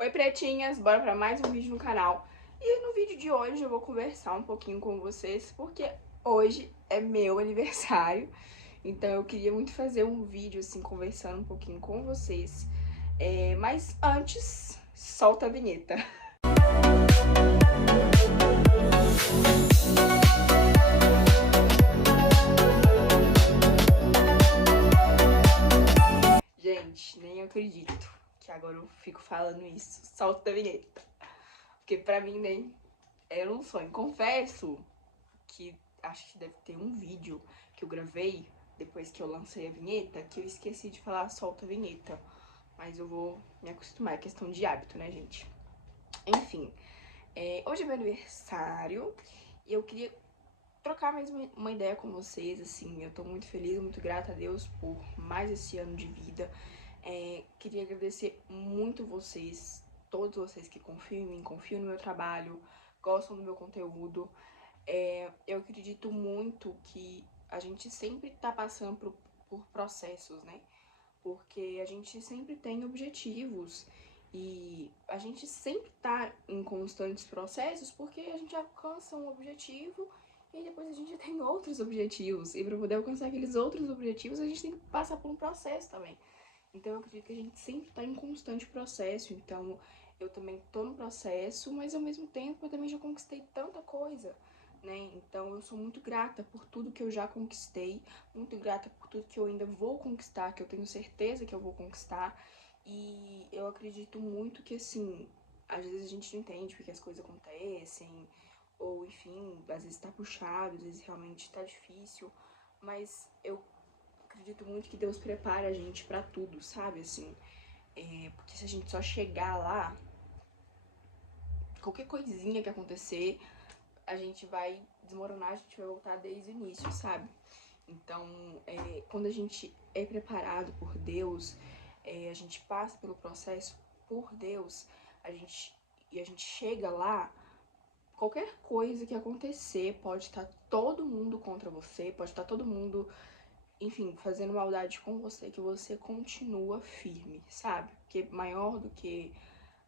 Oi pretinhas, bora pra mais um vídeo no canal. E no vídeo de hoje eu vou conversar um pouquinho com vocês, porque hoje é meu aniversário. Então eu queria muito fazer um vídeo assim, conversando um pouquinho com vocês. Mas antes, solta a vinheta. Gente, nem acredito que agora eu fico falando isso. Solta a vinheta. Porque pra mim nem era um sonho. Confesso que acho que deve ter um vídeo que eu gravei depois que eu lancei a vinheta, que eu esqueci de falar solta a vinheta. Mas eu vou me acostumar, é questão de hábito, né, gente? Enfim, hoje é meu aniversário e eu queria trocar mais uma ideia com vocês, assim. Eu tô muito feliz, muito grata a Deus por mais esse ano de vida. Queria agradecer muito vocês, todos vocês que confiam em mim, confiam no meu trabalho, gostam do meu conteúdo. Eu acredito muito que a gente sempre tá passando por processos, né? Porque a gente sempre tem objetivos e a gente sempre tá em constantes processos porque a gente alcança um objetivo e depois a gente tem outros objetivos. E para poder alcançar aqueles outros objetivos, a gente tem que passar por um processo também. Então eu acredito que a gente sempre tá em constante processo. Então eu também tô no processo, mas ao mesmo tempo eu também já conquistei tanta coisa, né? Então eu sou muito grata por tudo que eu já conquistei, muito grata por tudo que eu ainda vou conquistar, que eu tenho certeza que eu vou conquistar. E eu acredito muito que, assim, às vezes a gente não entende porque as coisas acontecem, ou enfim, às vezes tá puxado, às vezes realmente tá difícil, mas eu acredito muito que Deus prepara a gente pra tudo, sabe, assim, porque se a gente só chegar lá, qualquer coisinha que acontecer, a gente vai desmoronar, a gente vai voltar desde o início, sabe? Então, quando a gente é preparado por Deus, a gente passa pelo processo por Deus, a gente chega lá, qualquer coisa que acontecer, pode estar todo mundo contra você, pode estar todo mundo, enfim, fazendo maldade com você, que você continua firme, sabe? Porque maior do que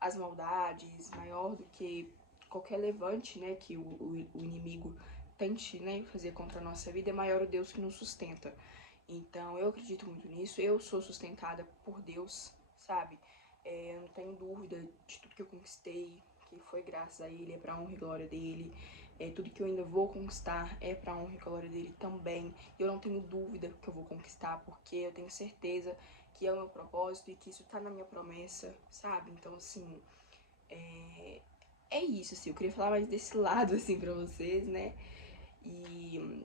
as maldades, maior do que qualquer levante, né, que o inimigo tente, né, fazer contra a nossa vida, é maior o Deus que nos sustenta. Então, eu acredito muito nisso, eu sou sustentada por Deus, sabe? Eu não tenho dúvida de tudo que eu conquistei, que foi graças a Ele, é pra honra e glória dEle. Tudo que eu ainda vou conquistar é pra honra e glória dEle também. Eu não tenho dúvida que eu vou conquistar, porque eu tenho certeza que é o meu propósito e que isso tá na minha promessa, sabe? Então, assim, é isso, assim, eu queria falar mais desse lado, assim, pra vocês, né? E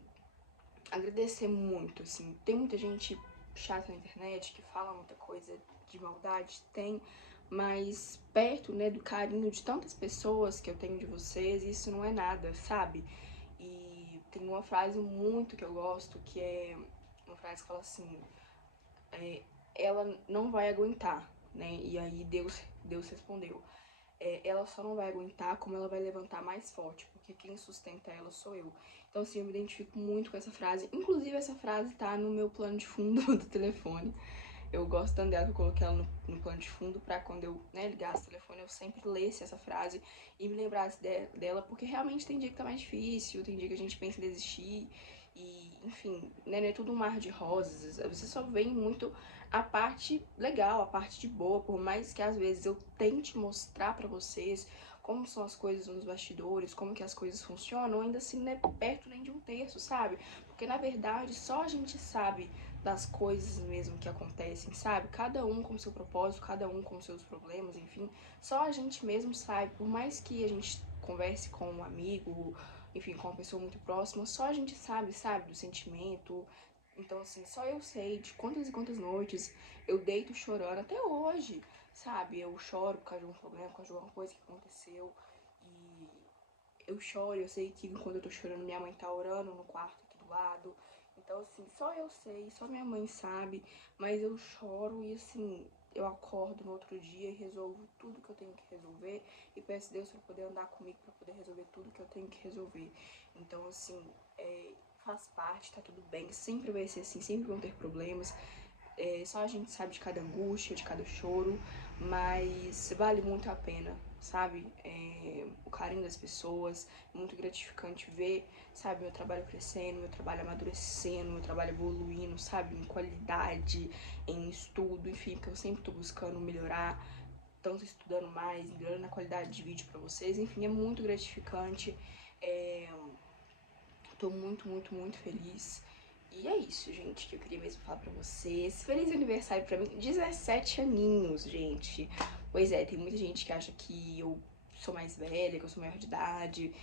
agradecer muito, assim, tem muita gente chata na internet que fala muita coisa de maldade, tem, mas perto, né, do carinho de tantas pessoas que eu tenho de vocês, isso não é nada, sabe? E tem uma frase muito que eu gosto, que é uma frase que fala assim, ela não vai aguentar, né? E aí Deus respondeu, ela só não vai aguentar como ela vai levantar mais forte, porque quem sustenta ela sou eu. Então, assim, eu me identifico muito com essa frase. Inclusive, essa frase tá no meu plano de fundo do telefone. Eu gosto tanto dela que eu coloquei ela no plano de fundo pra quando eu, né, ligasse o telefone, eu sempre lesse essa frase e me lembrasse dela, porque realmente tem dia que tá mais difícil, tem dia que a gente pensa em desistir e, enfim, né, não é tudo um mar de rosas. Você só vê muito a parte legal, a parte de boa, por mais que às vezes eu tente mostrar pra vocês como são as coisas nos bastidores, como que as coisas funcionam, ainda assim não é perto nem de um terço, sabe? Porque na verdade só a gente sabe das coisas mesmo que acontecem, sabe? Cada um com seu propósito, cada um com seus problemas, enfim. Só a gente mesmo sabe, por mais que a gente converse com um amigo, enfim, com uma pessoa muito próxima, só a gente sabe, do sentimento. Então, assim, só eu sei de quantas e quantas noites eu deito chorando até hoje, sabe? Eu choro por causa de um problema, por causa de alguma coisa que aconteceu. E eu choro, eu sei que quando eu tô chorando, minha mãe tá orando no quarto aqui do lado. Então, assim, só eu sei, só minha mãe sabe, mas eu choro e, assim, eu acordo no outro dia e resolvo tudo que eu tenho que resolver e peço a Deus pra poder andar comigo, pra poder resolver tudo que eu tenho que resolver. Então, assim, faz parte, tá tudo bem, sempre vai ser assim, sempre vão ter problemas. Só a gente sabe de cada angústia, de cada choro, mas vale muito a pena, sabe? O carinho das pessoas, é muito gratificante ver, sabe, meu trabalho crescendo, meu trabalho amadurecendo, meu trabalho evoluindo, sabe, em qualidade, em estudo, enfim, porque eu sempre tô buscando melhorar, tanto estudando mais, melhorando a qualidade de vídeo pra vocês, enfim, é muito gratificante. Tô muito, muito, muito feliz. E é isso, gente, que eu queria mesmo falar pra vocês. Feliz aniversário pra mim. 17 aninhos, gente. Pois é, tem muita gente que acha que eu sou mais velha, que eu sou maior de idade.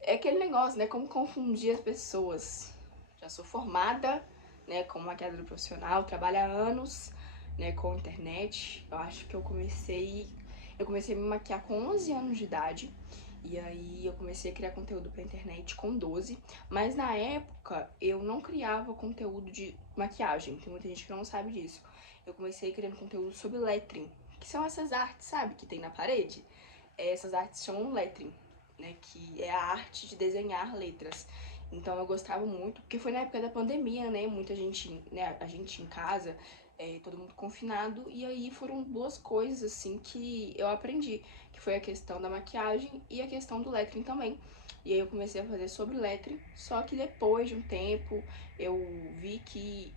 É aquele negócio, né? Como confundir as pessoas. Já sou formada, né, como maquiadora profissional, trabalho há anos, né, com internet. Eu acho que eu comecei a me maquiar com 11 anos de idade. E aí eu comecei a criar conteúdo pra internet com 12, mas na época eu não criava conteúdo de maquiagem, tem muita gente que não sabe disso. Eu comecei criando conteúdo sobre lettering, que são essas artes, sabe, que tem na parede. Essas artes chamam lettering, né, que é a arte de desenhar letras. Então eu gostava muito, porque foi na época da pandemia, né, muita gente, né, a gente em casa, todo mundo confinado, e aí foram duas coisas, assim, que eu aprendi, que foi a questão da maquiagem e a questão do lettering também. E aí eu comecei a fazer sobre lettering, só que depois de um tempo eu vi que,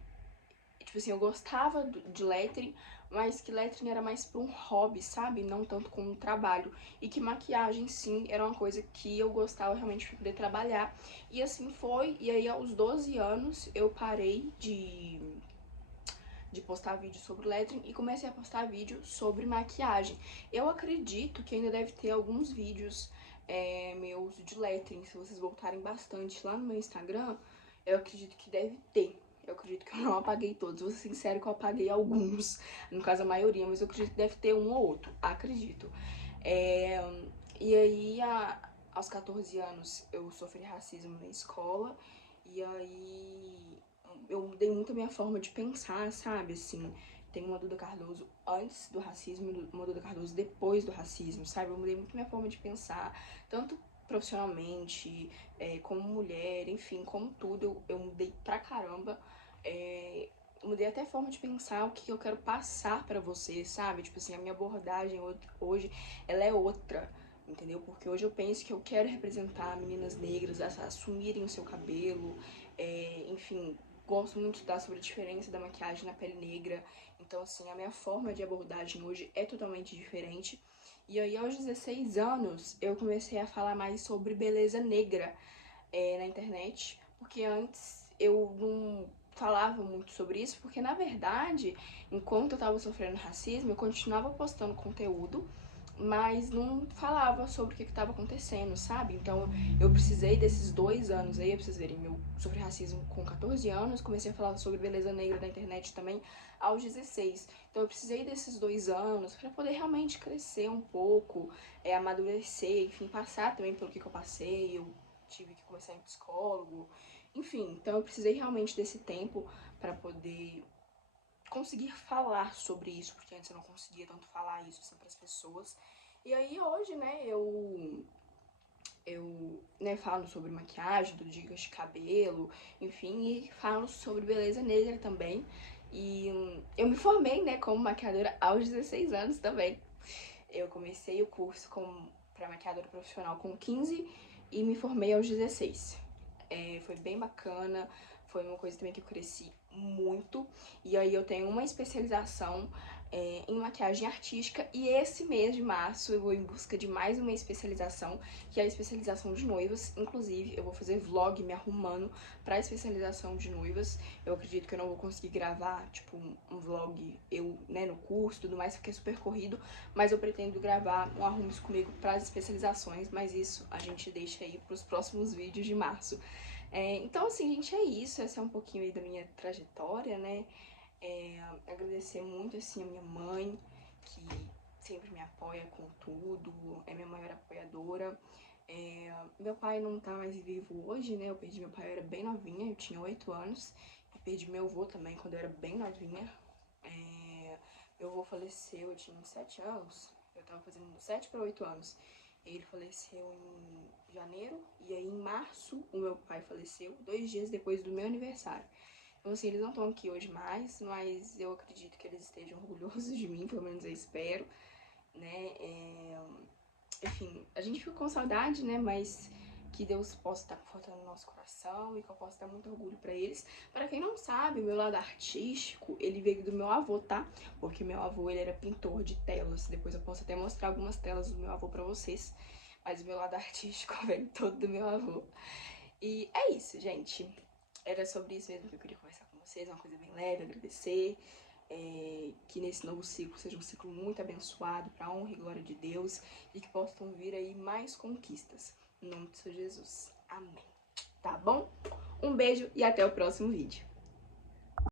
tipo assim, eu gostava de lettering, mas que lettering era mais pra um hobby, sabe? Não tanto como um trabalho. E que maquiagem, sim, era uma coisa que eu gostava realmente de poder trabalhar. E assim foi, e aí aos 12 anos eu parei de postar vídeo sobre lettering e comecei a postar vídeo sobre maquiagem. Eu acredito que ainda deve ter alguns vídeos meus de lettering, se vocês voltarem bastante lá no meu Instagram, eu acredito que deve ter. Eu acredito que eu não apaguei todos, vou ser sincero que eu apaguei alguns, no caso a maioria, mas eu acredito que deve ter um ou outro, acredito. E aí, aos 14 anos, eu sofri racismo na escola, e aí eu mudei muito a minha forma de pensar, sabe, assim, tem uma Duda Cardoso antes do racismo e uma Duda Cardoso depois do racismo, sabe, eu mudei muito a minha forma de pensar, tanto profissionalmente, como mulher, enfim, como tudo, eu mudei pra caramba, mudei até a forma de pensar o que eu quero passar pra você, sabe, tipo assim, a minha abordagem hoje, ela é outra, entendeu, porque hoje eu penso que eu quero representar meninas negras, assumirem o seu cabelo, enfim, gosto muito de estudar sobre a diferença da maquiagem na pele negra, então assim, a minha forma de abordagem hoje é totalmente diferente. E aí aos 16 anos eu comecei a falar mais sobre beleza negra na internet, porque antes eu não falava muito sobre isso, porque na verdade, enquanto eu tava sofrendo racismo, eu continuava postando conteúdo, mas não falava sobre o que estava acontecendo, sabe? Então eu precisei desses 2 anos aí, pra vocês verem, eu sofri racismo com 14 anos, comecei a falar sobre beleza negra na internet também aos 16. Então eu precisei desses 2 anos para poder realmente crescer um pouco, amadurecer, enfim, passar também pelo que eu passei, eu tive que começar em psicólogo, enfim, então eu precisei realmente desse tempo para poder conseguir falar sobre isso, porque antes eu não conseguia tanto falar isso assim para as pessoas. E aí hoje, né, eu falo sobre maquiagem, do dicas de cabelo, enfim, e falo sobre beleza negra também. E eu me formei, né, como maquiadora aos 16 anos também. Eu comecei o curso para maquiadora profissional com 15 e me formei aos 16. Foi bem bacana, foi uma coisa também que eu cresci muito. E aí eu tenho uma especialização em maquiagem artística e esse mês de março eu vou em busca de mais uma especialização, que é a especialização de noivas. Inclusive, eu vou fazer vlog me arrumando pra especialização de noivas. Eu acredito que eu não vou conseguir gravar, tipo, um vlog eu, né, no curso e tudo mais, porque é super corrido, mas eu pretendo gravar um arrumes comigo pras especializações, mas isso a gente deixa aí pros próximos vídeos de março. Então, assim, gente, é isso. Essa é um pouquinho aí da minha trajetória, né? Agradecer muito, assim, a minha mãe, que sempre me apoia com tudo, é minha maior apoiadora. Meu pai não tá mais vivo hoje, né? Eu perdi meu pai, eu era bem novinha, eu tinha 8 anos. E perdi meu avô também, quando eu era bem novinha. Meu avô faleceu, eu tinha uns 7 anos, eu tava fazendo 7 para 8 anos. Ele faleceu em janeiro, e aí em março o meu pai faleceu, 2 dias depois do meu aniversário. Então, assim, eles não estão aqui hoje mais, mas eu acredito que eles estejam orgulhosos de mim, pelo menos eu espero, né? Enfim, a gente fica com saudade, né? Mas que Deus possa estar confortando no nosso coração e que eu possa dar muito orgulho pra eles. Para quem não sabe, o meu lado artístico, ele veio do meu avô, tá? Porque meu avô, ele era pintor de telas. Depois eu posso até mostrar algumas telas do meu avô pra vocês. Mas o meu lado artístico veio todo do meu avô. E é isso, gente. Era sobre isso mesmo que eu queria conversar com vocês. Uma coisa bem leve, agradecer. Que nesse novo ciclo seja um ciclo muito abençoado, para a honra e glória de Deus, e que possam vir aí mais conquistas. Em nome de Jesus. Amém. Tá bom? Um beijo e até o próximo vídeo.